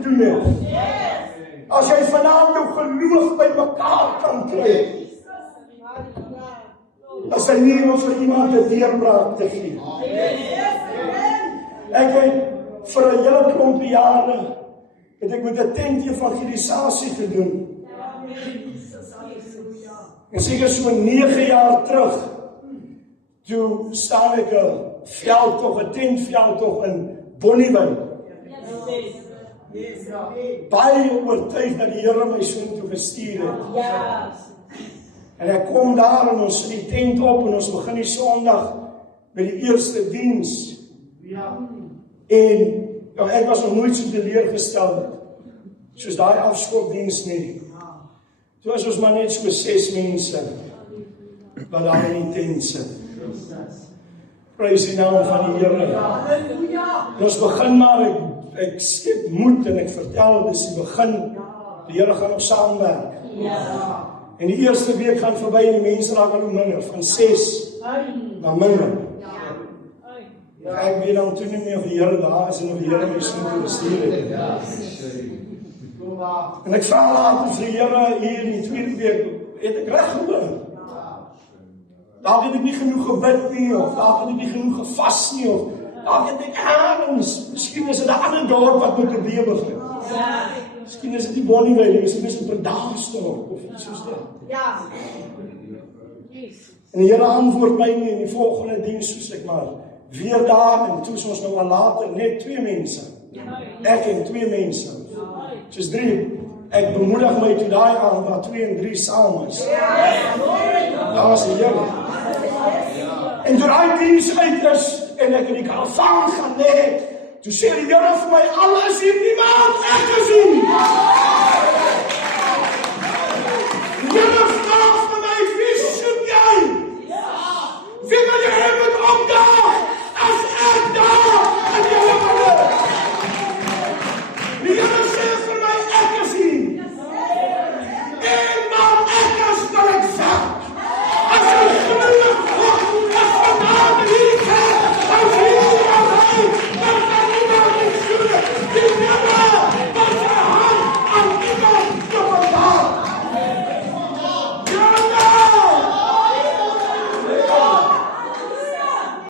gedoen het. As jy vanaand jou geloof by mekaar kan kry, as hy nie om vir iemand 'n deurbraak te gee. Ek het vir 'n hele klomp jare het ek met 'n tent evangelisasie gedoen. En seker so 9 jaar terug, toe staan ek 'n veldtog, 'n tentveldtog in Bonnieville. Baie oortuig dat die Here my soontoe gestuur het. En ek kom daar en ons sit die tent op en ons begin die Sondag met die eerste diens. En ek was nog nooit so teleurgesteld soos daai afskopdiens nie. Toe was ons maar net so 6 mense wat daar in die tent sit. Prys die naam van die Here. Ons begin maar, ek skep moed en ek vertel, dis die begin, die Here gaan op saamwerk. En die eerste week gaan verby en die mense raak al hoe minder, van 6 na minder. Ek weet dan toe nie meer of die Here daar is en of die Here my soontoe gestuur het. En ek vra later vir die Here hier in die tweede week, het ek reg gehoor? Daar het ek nie genoeg gebid nie, of daar het ek nie genoeg gevas nie, of daar het ek ergens, miskien is dit 'n ander dorp wat moet gebeur begin. Miskien is dit die Bonnieville, miskien is dit 'n Bredasdorp, of iets soos dit. En die Here antwoord my nie in die volgende diens, soos ek maar weer daar, en toe is ons nou al later net 2 mense. Ek en 2 mense. Soos 3. Ek bemoedig my toe daai aan waar 2 en 3 saam is. Daar was die Here. En toe daai diens uit is, en ek in die karavaan gaan lê, toe sê die Here vir my, alles hier niemand, ek gesien. Die Here vraag vir my, wie soek jy? Wie wil